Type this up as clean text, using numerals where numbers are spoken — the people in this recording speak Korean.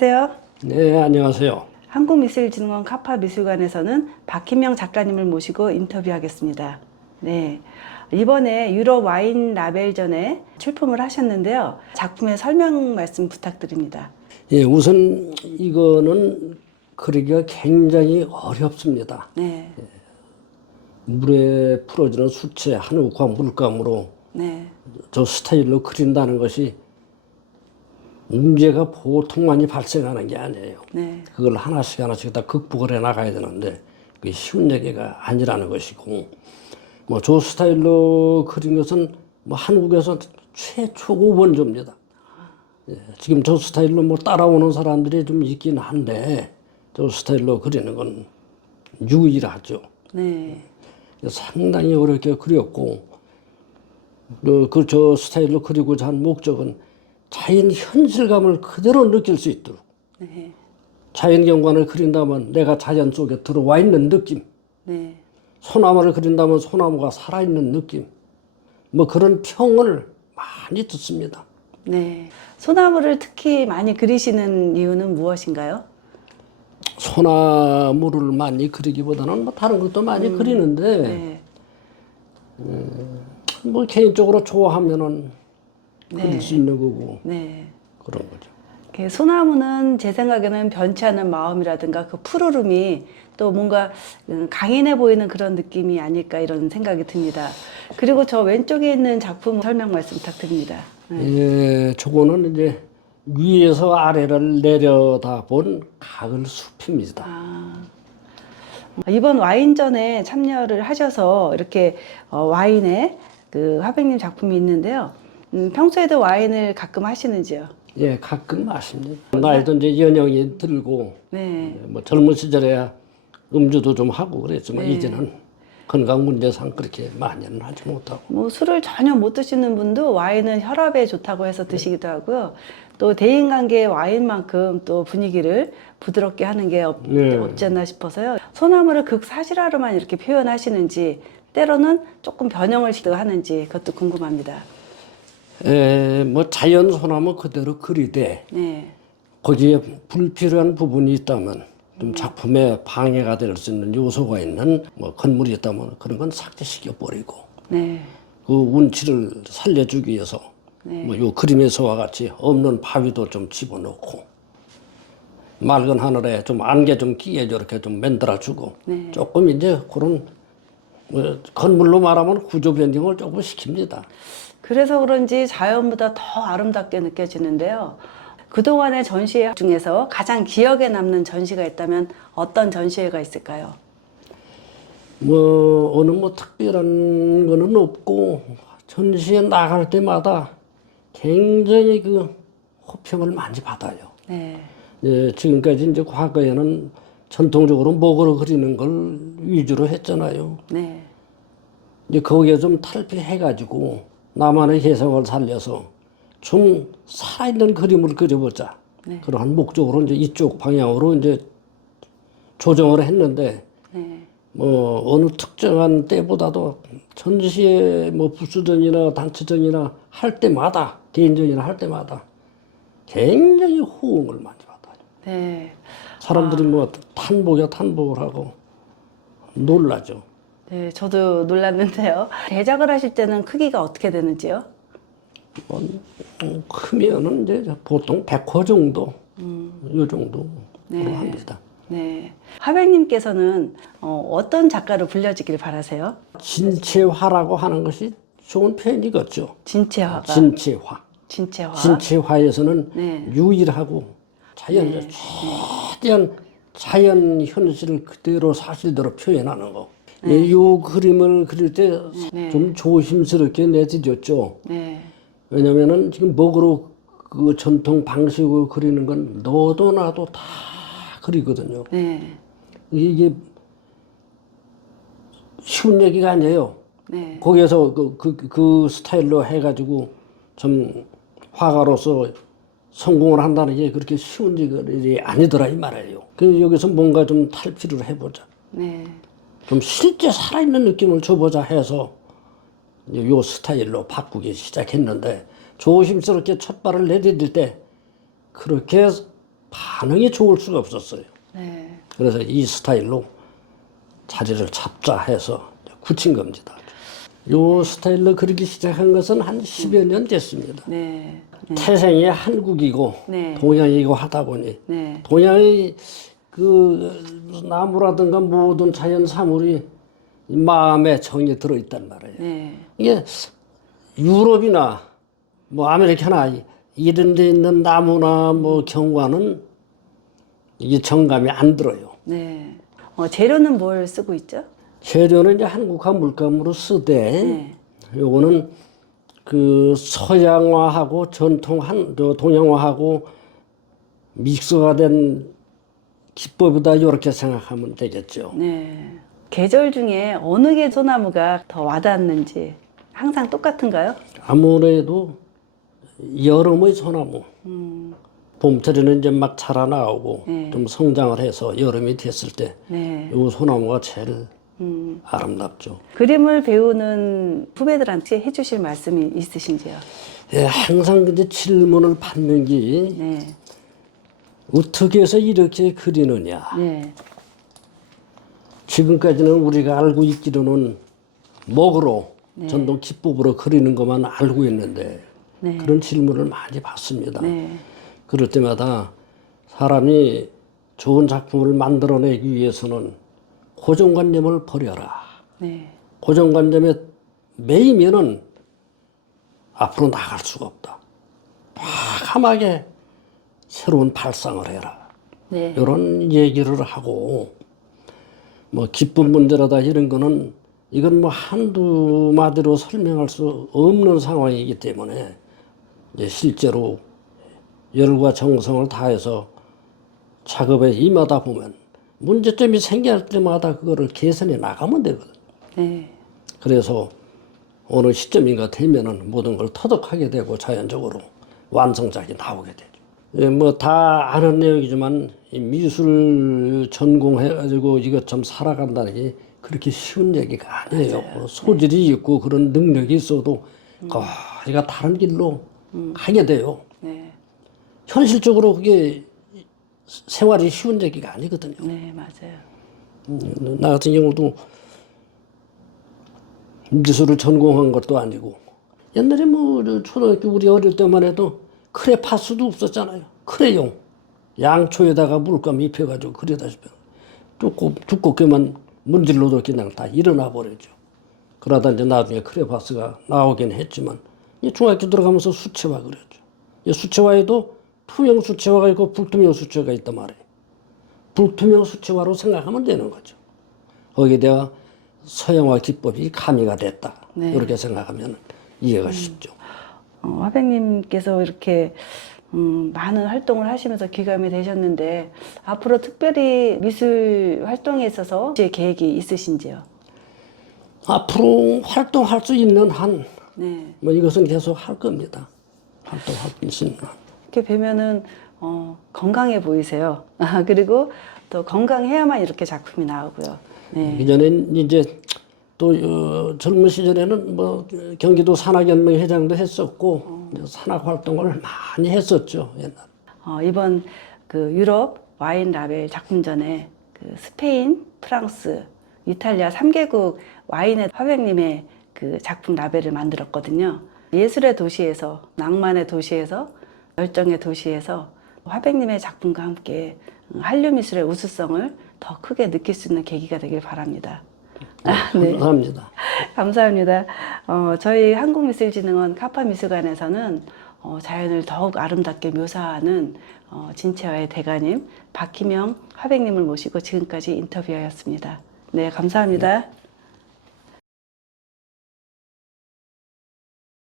안녕하세요. 네, 안녕하세요. 한국미술진흥원 카파미술관에서는 박희명 작가님을 모시고 인터뷰하겠습니다. 네, 이번에 유럽 와인 라벨전에 출품을 하셨는데요. 작품의 설명 말씀 부탁드립니다. 예, 우선 이거는 그리기가 굉장히 어렵습니다. 네, 물에 풀어지는 수채, 한우과 물감으로 네, 저 스타일로 그린다는 것이 문제가 보통 많이 발생하는 게 아니에요. 네, 그걸 하나씩 하나씩 다 극복을 해 나가야 되는데 그게 쉬운 얘기가 아니라는 것이고, 뭐 저 스타일로 그린 것은 뭐 한국에서 최초 원조입니다. 예, 지금 저 스타일로 뭐 따라오는 사람들이 좀 있긴 한데 저 스타일로 그리는 건 유일하죠. 네, 상당히 어렵게 그렸고, 저 스타일로 그리고자 한 목적은 자연 현실감을 그대로 느낄 수 있도록, 네, 자연 경관을 그린다면 내가 자연 속에 들어와 있는 느낌, 네, 소나무를 그린다면 소나무가 살아있는 느낌, 뭐 그런 평을 많이 듣습니다. 네. 소나무를 특히 많이 그리시는 이유는 무엇인가요? 소나무를 많이 그리기보다는 뭐 다른 것도 많이 그리는데, 네, 뭐 개인적으로 좋아하면은 네. 그릴 수 있는 거고 네. 그런 거죠. 이렇게 소나무는 제 생각에는 변치 않는 마음이라든가 그 푸르름이 또 뭔가 강인해 보이는 그런 느낌이 아닐까 이런 생각이 듭니다. 그리고 저 왼쪽에 있는 작품 설명 말씀 부탁드립니다. 예, 저거는 이제 위에서 아래를 내려다본 가을 숲입니다. 이번 와인전에 참여를 하셔서 이렇게 와인에 그 화백님 작품이 있는데요. 평소에도 와인을 가끔 하시는지요? 예, 가끔 마십니다. 나이도 이제 연령이 들고 네. 뭐 젊은 시절에야 음주도 좀 하고 그랬지만 이제는 건강 문제상 그렇게 많이는 하지 못하고. 뭐 술을 전혀 못 드시는 분도 와인은 혈압에 좋다고 해서 드시기도 하고요. 또 대인관계의 와인만큼 또 분위기를 부드럽게 하는 게 없지 않나 싶어서요. 소나무를 극사실화로만 이렇게 표현하시는지 때로는 조금 변형을 시도하는지 그것도 궁금합니다. 뭐 자연 소나무 그대로 그리되 네, 거기에 불필요한 부분이 있다면 좀 작품에 방해가 될 수 있는 요소가 있는 뭐 건물이 있다면 그런 건 삭제시켜 버리고 네, 그 운치를 살려주기 위해서 뭐 요 그림에서와 같이 없는 바위도 좀 집어넣고 맑은 하늘에 좀 안개 좀 끼게 이렇게 좀 만들어주고 조금 이제 그런 뭐 건물로 말하면 구조 변경을 조금 시킵니다. 그래서 그런지 자연보다 더 아름답게 느껴지는데요. 그동안의 전시회 중에서 가장 기억에 남는 전시가 있다면 어떤 전시회가 있을까요? 뭐 어느 뭐 특별한 거는 없고 전시회 나갈 때마다 굉장히 그 호평을 많이 받아요. 네, 예, 지금까지 이제 과거에는 전통적으로 목으로 그리는 걸 위주로 했잖아요. 네, 이제 거기에 좀 탈피해가지고 나만의 개성을 살려서 좀 살아있는 그림을 그려보자. 그러한 목적으로 이제 이쪽 방향으로 이제 조정을 했는데 네, 뭐 어느 특정한 때보다도 전시회 뭐 부수전이나 단체전이나 할 때마다 개인전이나 할 때마다 굉장히 호응을 많이 받아요. 네. 사람들이 뭐 탄복을 하고 놀라죠. 네, 저도 놀랐는데요. 대작을 하실 때는 크기가 어떻게 되는지요? 크면은 이제 보통 100호 정도, 요 정도로 합니다. 네. 화백님께서는 어떤 작가로 불려지길 바라세요? 진체화라고 하는 것이 좋은 표현이겠죠. 진체화가. 진체화. 진체화. 진체화에서는 네. 유일하고 최대한 자연 현실을 그대로 사실대로 표현하는 거. 이 그림을 그릴 때 좀 조심스럽게 내드렸죠. 네. 왜냐면은 지금 먹으로 그 전통 방식으로 그리는 건 너도 나도 다 그리거든요. 네. 이게 쉬운 얘기가 아니에요. 네. 거기에서 그 스타일로 해가지고 좀 화가로서 성공을 한다는 게 그렇게 쉬운 일이 아니더라 이 말이에요. 그래서 여기서 뭔가 좀 탈피를 해보자. 네. 좀 실제 살아있는 느낌을 줘보자 해서 이제 요 스타일로 바꾸기 시작했는데 조심스럽게 첫 발을 내디딜 때 그렇게 반응이 좋을 수가 없었어요. 네. 그래서 이 스타일로 자리를 잡자 해서 굳힌 겁니다. 이 스타일로 그리기 시작한 것은 한 10여 년 됐습니다. 네. 네. 태생이 한국이고 네. 동양이고 하다 보니 네. 동양의 그 나무라든가 모든 자연 사물이 마음에 정이 들어있단 말이에요. 네. 이게 유럽이나 뭐 아메리카나 이런 데 있는 나무나 뭐 경과는 이게 정감이 안 들어요. 네. 재료는 뭘 쓰고 있죠? 재료는 이제 한국화 물감으로 쓰되 네. 요거는 그 서양화하고 동양화하고 믹스가 된 기법이다 이렇게 생각하면 되겠죠. 네. 계절 중에 어느 게 소나무가 더 와닿는지 항상 똑같은가요? 아무래도 여름의 소나무. 봄철에는 이제 막 자라나오고 네. 좀 성장을 해서 여름이 됐을 때 네. 이 소나무가 제일 아름답죠. 그림을 배우는 후배들한테 해주실 말씀이 있으신지요? 예, 항상 근데 질문을 받는 게 네. 어떻게 해서 이렇게 그리느냐. 네. 지금까지는 우리가 알고 있기로는 먹으로 네. 전동 기법으로 그리는 것만 알고 있는데 네. 그런 질문을 많이 받습니다. 네. 그럴 때마다 사람이 좋은 작품을 만들어내기 위해서는 고정관념을 버려라. 네. 고정관념에 매이면은 앞으로 나갈 수가 없다. 과감하게 새로운 발상을 해라. 네. 이런 얘기를 하고 뭐 기쁜 문제라다 이런 거는 이건 뭐 한두 마디로 설명할 수 없는 상황이기 때문에 이제 실제로 열과 정성을 다해서 작업에 임하다 보면 문제점이 생길 때마다 그거를 개선해 나가면 되거든요. 네. 그래서 어느 시점인가 되면은 모든 걸 터득하게 되고 자연적으로 완성작이 나오게 되죠. 예, 뭐 다 아는 내용이지만 이 미술 전공해가지고 이것 좀 살아간다는 게 그렇게 쉬운 얘기가 아니에요. 뭐 소질이 있고 그런 능력이 있어도 거리가 다른 길로 가게 돼요. 네. 현실적으로 그게 생활이 쉬운 얘기가 아니거든요. 네, 맞아요. 나 같은 경우도 미술을 전공한 것도 아니고 옛날에 뭐 초등학교 우리 어릴 때만 해도 크레파스도 없었잖아요. 크레용 양초에다가 물감 입혀가지고 그려다시피 두껍게만 문질러도 그냥 다 일어나 버렸죠. 그러다 이제 나중에 크레파스가 나오긴 했지만 이 중학교 들어가면서 수채화 그렸죠. 이 수채화에도 투명 수채화가 있고 불투명 수채화가 있단 말이에요. 불투명 수채화로 생각하면 되는 거죠. 거기에 대한 서양화 기법이 가미가 됐다. 네. 이렇게 생각하면 이해가 쉽죠. 화백님께서 이렇게 많은 활동을 하시면서 귀감이 되셨는데 앞으로 특별히 미술 활동에 있어서 제 계획이 있으신지요? 앞으로 활동할 수 있는 한, 네. 뭐 이것은 계속 할 겁니다. 활동할 수 있는 한. 이렇게 뵈면은 건강해 보이세요. 그리고 또 건강해야만 이렇게 작품이 나오고요. 네. 이전엔 이제 또 젊은 시절에는 뭐 경기도 산악연맹 회장도 했었고 산악 활동을 많이 했었죠 옛날. 이번 그 유럽 와인 라벨 작품전에 그 스페인, 프랑스, 이탈리아 3개국 와인의 화백님의 그 작품 라벨을 만들었거든요. 예술의 도시에서, 낭만의 도시에서, 열정의 도시에서 화백님의 작품과 함께 한류 미술의 우수성을 더 크게 느낄 수 있는 계기가 되길 바랍니다. 네. 감사합니다. 감사합니다. 저희 한국미술진흥원 카파미술관에서는 자연을 더욱 아름답게 묘사하는 진채화의 대가님 박희명 화백님을 모시고 지금까지 인터뷰하였습니다. 네, 감사합니다.